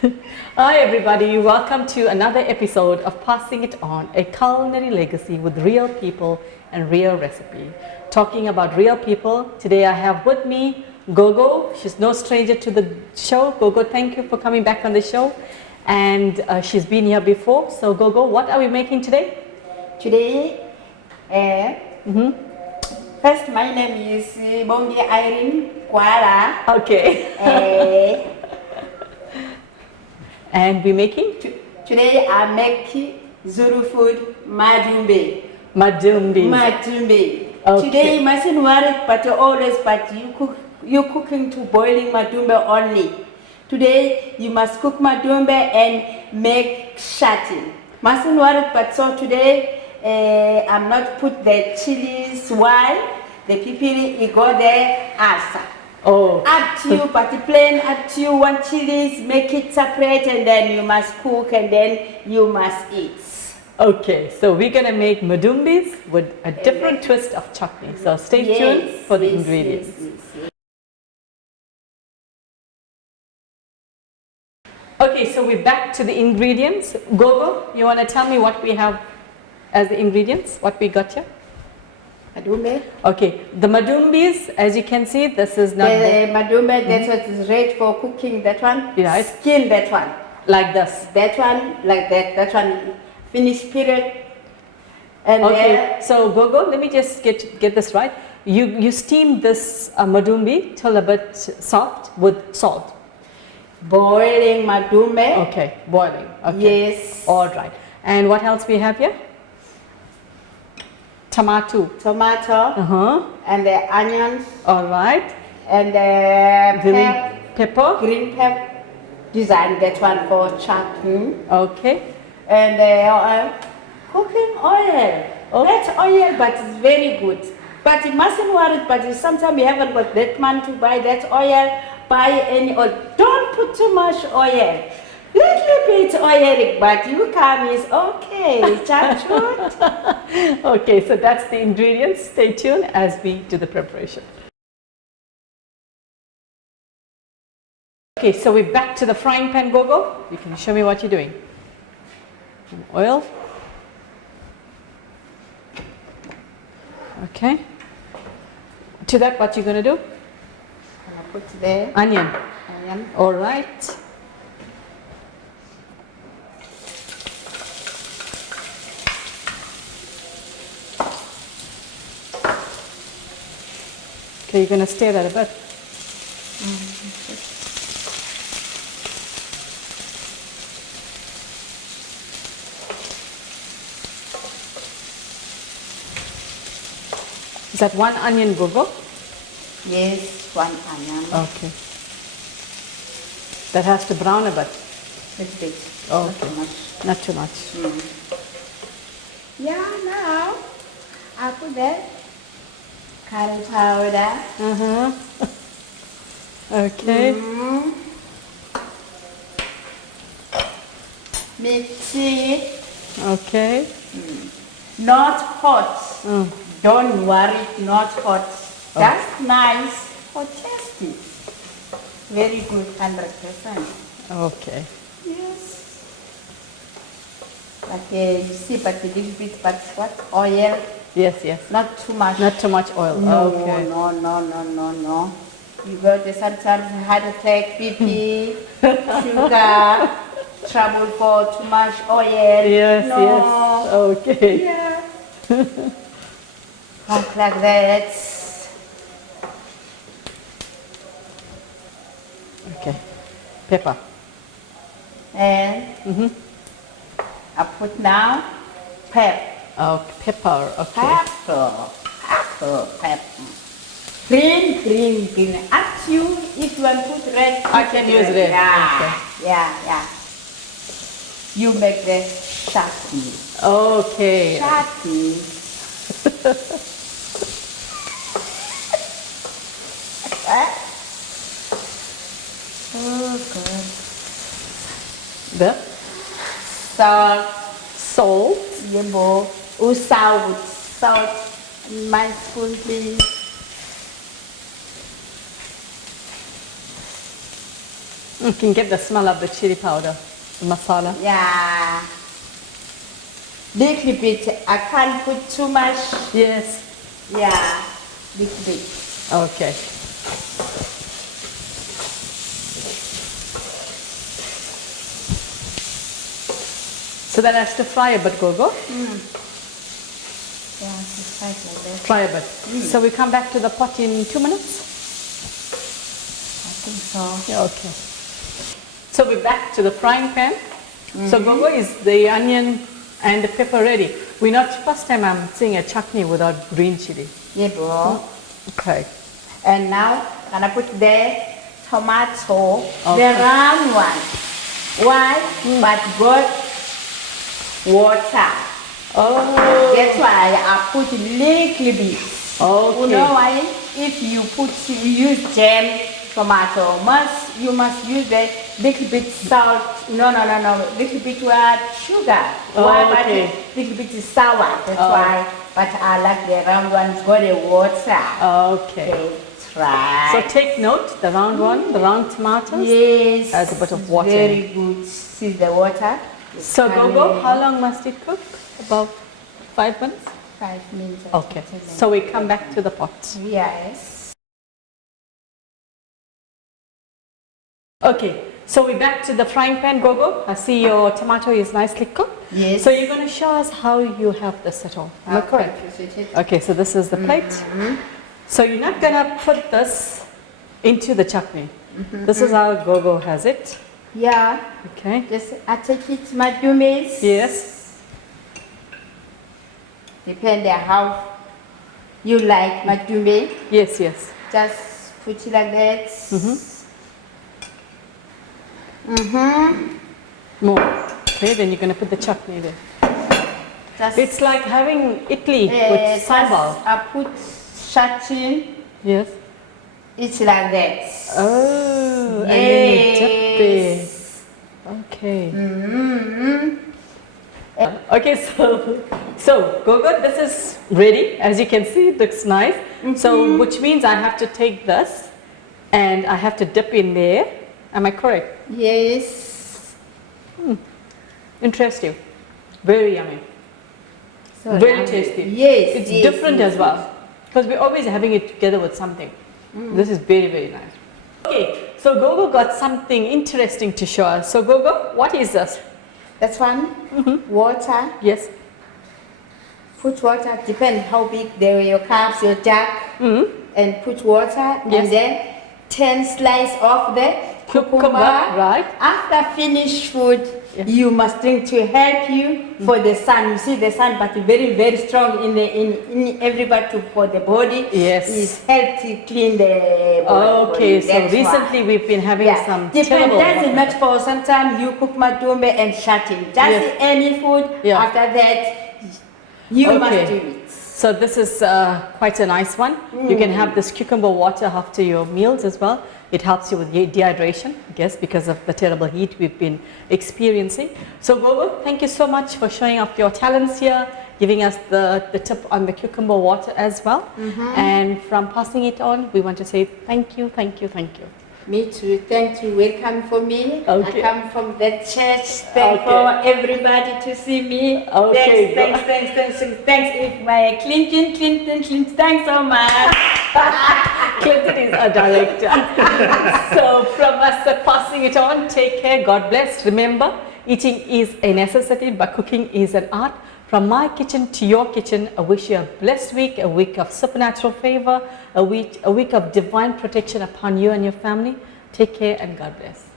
Hi everybody, welcome to another episode of Passing It On, a culinary legacy with real people and real recipe. Talking about real people, today I have with me Gogo. She's no stranger to the show. Gogo, thank you for coming back on the show. And she's been here before. So Gogo, what are we making today? Today, first my name is Gogo Irene Gwala. Okay. And we're making? Today I make Zulu food Madumbe. Madumbe. Okay. Today you mustn't worry, but you're cooking to boiling Madumbe only. Today you must cook Madumbe and make chutney. Mustn't worry, but so today I'm not put the chilies. Why? The people go there answer. Oh. Up to you, but plain up to you. Want chilies, make it separate, and then you must cook, and then you must eat. Okay, so we're gonna make madumbis with a different twist of chutney. So stay tuned for the ingredients. Yes. Okay, so we're back to the ingredients. Gogo, you wanna tell me what we have as the ingredients? What we got here? Madumbe. Okay, the madumbis, as you can see, this is not The madumbe, that's what is ready for cooking. That one, right. Skin that one. Like this. That one, like that. That one, finished period. And Okay, so Gogo, let me just get this right. You steam this madumbi till a bit soft with salt. boiling madumbe. Okay, boiling. Okay. Yes. All right. And what else we have here? Tomato. Tomato. And the onions. All right. And the Green pepper. green pepper. Design that one for chutney. Okay. And the cooking oil. Okay. That's oil, but it's very good. But you mustn't worry, but sometimes you haven't got that money to buy that oil, buy any oil. Don't put too much oil. Little bit oil, but you come is okay. Chachut. Okay, so that's the ingredients. Stay tuned as we do the preparation. Okay, so we're back to the frying pan, Gogo. You can show me what you're doing. Oil. Okay. To that, what you're going to do? I put the Onion. onion. All right. Okay, you're going to stir that a bit. Is that one onion, Gogo? Yes, one onion. Okay. That has to brown a bit. Little bit. Oh, Not too much. Not too much. Yeah, now I put the curry powder. Okay. Mix it. Okay. Not hot. Don't worry, not hot. Just nice for tasty. Very good, 100%. Okay. Yes. Like you see, but a little bit, but what? Oil? Yes. Not too much. Not too much oil. No, Okay. no. You got the sometimes heart attack, BP, sugar, trouble for too much oil. Yes. Okay. Yeah. Cook like that. Okay. Pepper. And I put now pepper. Oh, pepper. Okay. Pepper. Green. Up to you if you want to put red. I can use red. Yeah. You make the chutney. Okay. Chutney. Oh, good. The salt. Yebo. Salt. My spoon, please. You can get the smell of the chili powder, the masala. Yeah. Little bit. I can't put too much. Yes. Yeah. Little bit. Okay. So that has to fry a bit, Gogo. Yeah, just like that. Fry a bit. So we come back to the pot in 2 minutes? I think so. Yeah, okay. So we're back to the frying pan. So Gogo, is the onion and the pepper ready? We're not, first time I'm seeing a chutney without green chili. Yeah, bro. Okay. And now, I'm gonna put the tomato, Okay. the round one. Why? But got water. Oh. That's why I put little bit. Okay. You know why? If you use jam tomato, you must use the little bit salt. No. Little bit sugar. Why? Okay. But little bit sour. That's why. But I like the round ones got the water. Okay. Okay, try. So take note, the round one, the round tomatoes. Yes. Has a bit of water. Very good. See the water. It's So Gogo, coming. how long must it cook? About 5 minutes? 5 minutes. Okay. So we come back to the pot. Yes. Okay. So we're back to the frying pan, Gogo. I see your tomato is nicely cooked. Yes. So you're going to show us how you have this at all. Am I correct? Okay, so this is the plate. So you're not going to put this into the chutney. This is how Gogo has it. Yeah. Okay. Just I take it Madumbe's. Yes. Depend on how you like Madumbe. Yes, yes. Just put it like that. More. Okay, then you're going to put the chutney there. Just, It's like having idli with sambal. I put chutney. Yes. It's like that. Oh, and then you dip it. Okay. Okay, so Gogo, this is ready. As you can see, it looks nice. So, which means I have to take this and I have to dip in there. Am I correct? Yes. Interesting. Very yummy. So Very now- tasty. Yes. It's yes, different yes, as well. Because we're always having it together with something. This is very, very nice. Okay, so Gogo got something interesting to show us. So Gogo, what is this? That's one. Water. Yes. Put water. Depend how big your cups, your jug. And put water. Yes. And then 10 slices of the cucumber. Right. After finish food, you must drink to help you for the sun. You see the sun, but very, very strong in everybody for the body. Yes. Is help to clean the body. Okay, so That's recently why. we've been having some Depend, terrible. doesn't matter for sometimes you cook madumbe and shutting. Just Yes. any food. Yeah. After that, you must do it. So this is quite a nice one. You can have this cucumber water after your meals as well. It helps you with dehydration, I guess, because of the terrible heat we've been experiencing. So Gogo, thank you so much for showing off your talents here, giving us the tip on the cucumber water as well. And from passing it on, we want to say thank you, thank you, thank you. Me too. Thank you. Welcome for me. Okay. I come from the church. Thank for everybody to see me. Okay, Thanks. If my Clinton. Thanks so much. Clinton is a director. So from us passing it on, take care, God bless. Remember, eating is a necessity, but cooking is an art. From my kitchen to your kitchen, I wish you a blessed week, a week of supernatural favor, a week of divine protection upon you and your family. Take care and God bless.